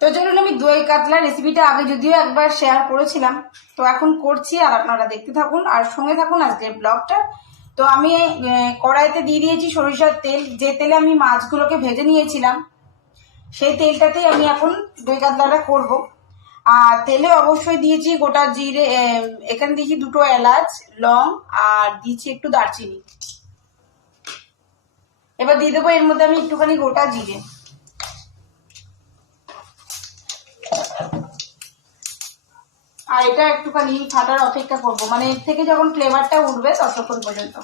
তো চলুন আমি দই কাতলা রেসিপিটা আগে যদিও একবার শেয়ার করেছিলাম। তো এখন করছি আর আপনারা দেখতে থাকুন আর সঙ্গে থাকুন আজকের ব্লগটা তো আমি কড়াইতে দিয়ে দিয়েছি সরিষার তেল। যে তেলে আমি মাছগুলোকে ভেজে নিয়েছিলাম, সেই তেলটাতেই আমি এখন দই কাতলাটা করব। আর তেলে অবশ্যই দিয়েছি গোটা জিরে এখানে দিয়েছি দুটো এলাচ, লং, আর দিয়েছি একটু দারচিনি। এবার দিয়ে দেবো এর মধ্যে আমি একটুখানি গোটা জিরে। আর এটা একটুখানি ফাটার অপেক্ষা করব। মানে এর থেকে যখন ফ্লেভারটা উঠবে ততক্ষণ পর্যন্ত।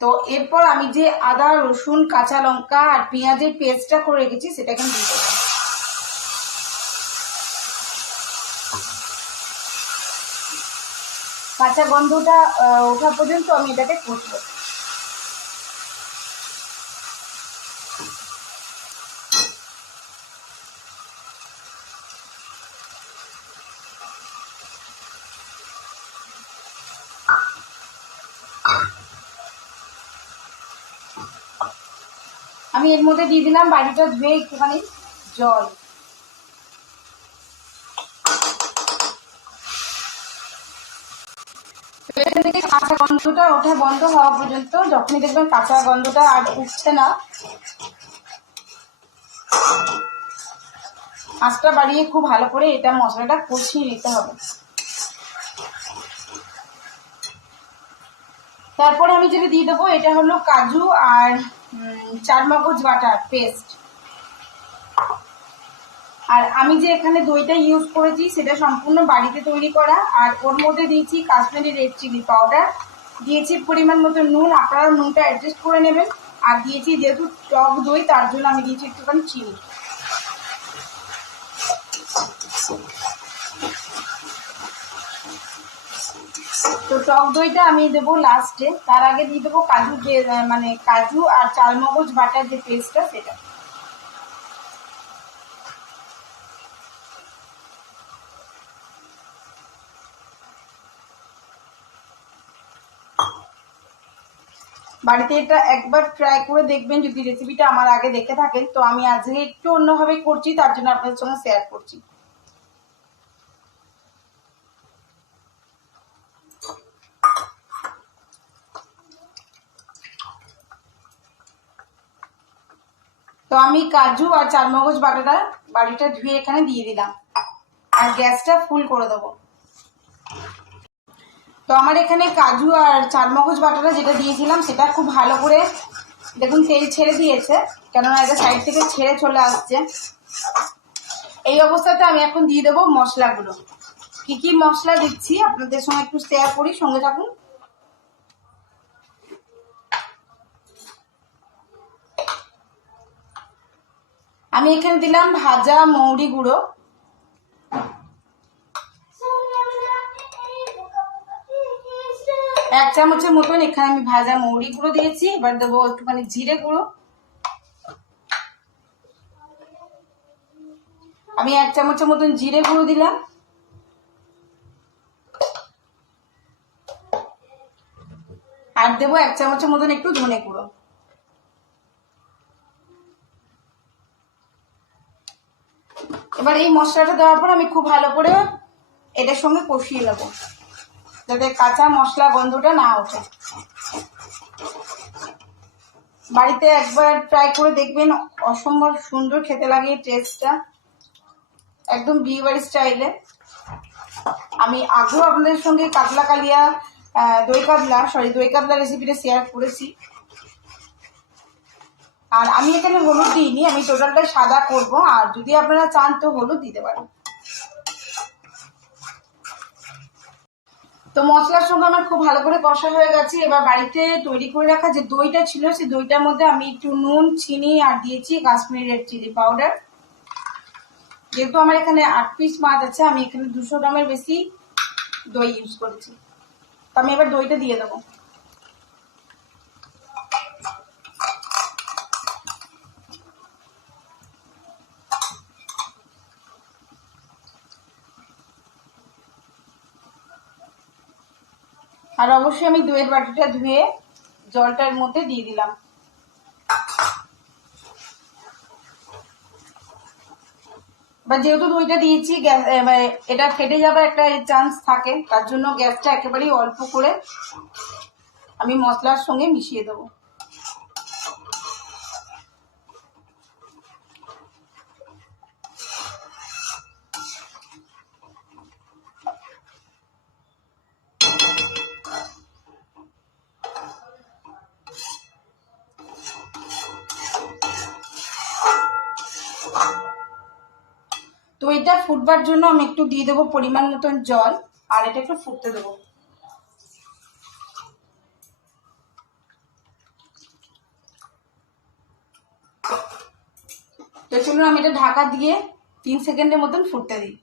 তো এরপর আমি যে আদা, রসুন, কাঁচা লঙ্কা আর পেঁয়াজের পেস্টটা করে রেখেছি, সেটা এখানে দিয়ে দেবো। কাঁচা গন্ধটা ওঠা পর্যন্ত আমি এটাকে কষবো। আমি এর মধ্যে দিয়ে দিলাম বাড়িটা ধুয়ে একটুখানি জল। থেকে কাঁচা গন্ধটা ওঠা বন্ধ হওয়া পর্যন্ত যখনই দেখবেন কাঁচা গন্ধটা আর উঠছে না। আঁচটা বাড়িয়ে খুব ভালো করে এটা মশলাটা কষিয়ে নিতে হবে। তারপরে আমি যেটা দিয়ে দেবো এটা হলো কাজু আর উম, চারমগজ বাটার পেস্ট আর আমি যে এখানে দইটা ইউজ করেছি সেটা সম্পূর্ণ বাড়িতে তৈরি করা। আর ওর মধ্যে দিয়েছি কাশ্মীরি রেড চিলি পাউডার দিয়েছি পরিমাণ মতো নুন আপনারা নুনটা অ্যাডজাস্ট করে নেবেন। আর দিয়েছি যেহেতু টক দই তার জন্য আমি দিয়েছি একটুখানি চিনি। তো টক দইটা আমি দেবো লাস্টে তার আগে দিয়ে দেবো কাজু যে মানে কাজু আর চালমগজ বাটার যে পেস্টটা সেটা। বাড়িতে এটা একবার ট্রাই করে দেখবেন যদি রেসিপিটা আমার আগে দেখে থাকেন। তো আমি আজকে একটু অন্যভাবে করছি, তার জন্য আপনাদের সঙ্গে শেয়ার করছি। তো আমি কাজু আর চারমগজ বাটাটা বাড়িটা ধুয়ে এখানে দিয়ে দিলাম। আর গ্যাসটা ফুল করে দেবো। তো আমার এখানে কাজু আর চারমগজ বাটাটা যেটা দিয়েছিলাম, সেটা খুব ভালো করে দেখুন তেল ছেড়ে দিয়েছে, কেননা এটা সাইড থেকে ছেড়ে চলে আসছে। এই অবস্থাতে আমি এখন দিয়ে দেবো মশলাগুলো। কি কি মশলা দিচ্ছি, আপনাদের সঙ্গে একটু শেয়ার করি, সঙ্গে থাকুন। আমি এখানে দিলাম ভাজা মৌরি গুঁড়ো। এক চামচের মতন এখানে আমি ভাজা মৌরি গুঁড়ো দিয়েছি, এবার দেবো একটুখানি জিরে গুঁড়ো। আমি এক চামচের মতন জিরে গুঁড়ো দিলাম। আর দেবো এক চামচের মতন একটু ধনে গুঁড়ো। এবার এই মশলাটা দেওয়ার পর আমি খুব ভালো করে এটার সঙ্গে কষিয়ে নেব, যাতে কাঁচা মশলা গন্ধটা না ওঠে। বাড়িতে একবার ট্রাই করে দেখবেন, অসম্ভব সুন্দর খেতে লাগে টেস্টটা একদম বিয়ে বাড়ির স্টাইলে আমি আগেও আপনাদের সঙ্গে কাতলা কালিয়া দই কাতলা সরি দই কাতলা রেসিপিটা শেয়ার করেছি। আর আমি এখানে হলুদ দিইনি, আমি টোটালটা সাদা করব, আর যদি আপনারা চান তো হলুদ দিতে পারেন। তো মশলার সঙ্গে আমার খুব ভালো করে কষা হয়ে গেছে, এবার বাড়িতে তৈরি করে রাখা যে দইটা ছিল সেই দইটার মধ্যে আমি একটু নুন, চিনি, আর দিয়েছি কাশ্মীরি রেড চিলি পাউডার যেহেতু আমার এখানে আট পিস মাছ আছে, আমি এখানে দুশো গ্রামের বেশি দই ইউজ করেছি। তো আমি এবার দইটা দিয়ে দেবো। আর অবশ্যই আমি দইয়ের বাটিটা ধুয়ে জলটার মধ্যে দিয়ে দিলাম। বা যেহেতু দইটা দিয়েছি এবার এটা ফেটে যাবার একটা চান্স থাকে, তার জন্য গ্যাসটা একেবারেই অল্প করে আমি মশলার সঙ্গে মিশিয়ে দেবো। তো এটা ফুটবার জন্য আমি একটু দিয়ে দেবো পরিমাণ মতন জল, আর এটা একটু ফুটতে দেবো। তো চলুন আমি এটা ঢাকা দিয়ে তিন সেকেন্ডের মতন ফুটতে দিই।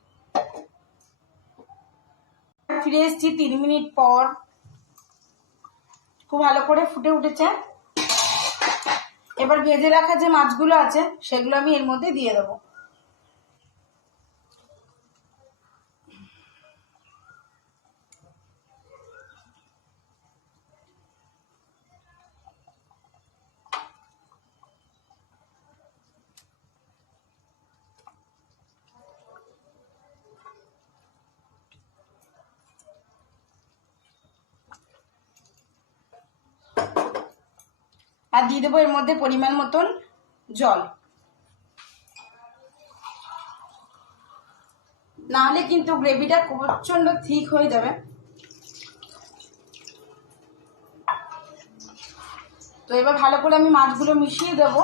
ফিরে এসেছি তিন মিনিট পর। খুব ভালো করে ফুটে উঠেছে। এবার ভেজে রাখা যে মাছগুলো আছে, সেগুলো আমি এর মধ্যে দিয়ে দেবো। আর দিয়ে দেবো এর মধ্যে পরিমাণ মতন জল। নাহলে কিন্তু গ্রেভিটা প্রচণ্ড ঠিক হয়ে যাবে। তো এবার ভালো করে আমি মাছগুলো মিশিয়ে দেব।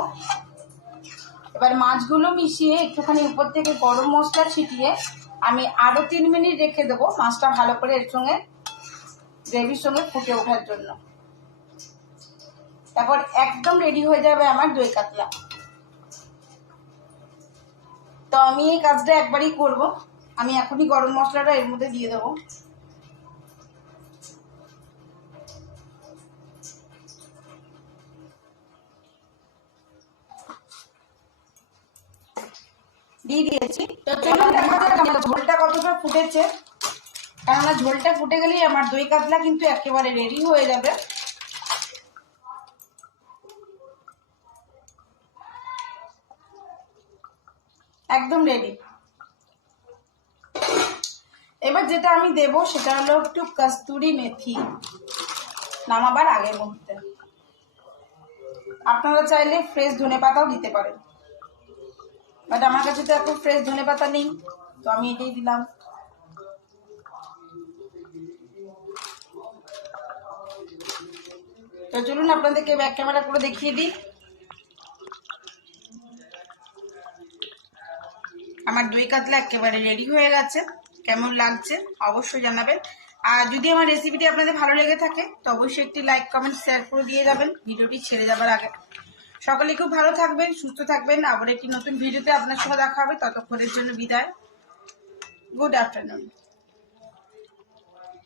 এবার মাছগুলো মিশিয়ে একটুখানি উপর থেকে গরম মশলা ছিটিয়ে আমি আরও তিন মিনিট রেখে দেবো মাছটা ভালো করে এর সঙ্গে গ্রেভির সঙ্গে ফুটে ওঠার জন্য। তারপর একদম রেডি হয়ে যাবে আমার দই কাতলা। তো আমি এই কাজটা একবারই করব। আমি এখনই গরম মশলাটা এর মধ্যে দিয়ে দেবো। দিয়ে দিয়েছি। ঝোলটা কতটা ফুটেছে। কেননা ঝোলটা ফুটে গেলেই আমার দই কাতলা কিন্তু একেবারে রেডি হয়ে যাবে। একদম রেডি এবার যেটা আমি দেব সেটা হলো একটু কস্তুরি মেথি নামাবার আগের মুহূর্তে। আপনারা চাইলে ফ্রেশ ধনে পাতাও দিতে পারেন। বাট আমার কাছে তো এখন ফ্রেশ ধনে পাতা নেই, তো আমি এটাই দিলাম। তো চলুন আপনাদেরকে ব্যাক ক্যামেরা করে দেখিয়ে দিই। আমার দই কাতলা একেবারে রেডি হয়ে গেছে। কেমন লাগছে অবশ্যই জানাবেন। আর যদি আমার রেসিপিটি আপনাদের ভালো লেগে থাকে, তো অবশ্যই একটি লাইক কমেন্ট শেয়ার করে দিয়ে যাবেন। ভিডিওটি ছেড়ে যাবার আগে। সকলে খুব ভালো থাকবেন, সুস্থ থাকবেন। আবার একটি নতুন ভিডিওতে আপনার সঙ্গে দেখা হবে। ততক্ষণের জন্য বিদায়। Good afternoon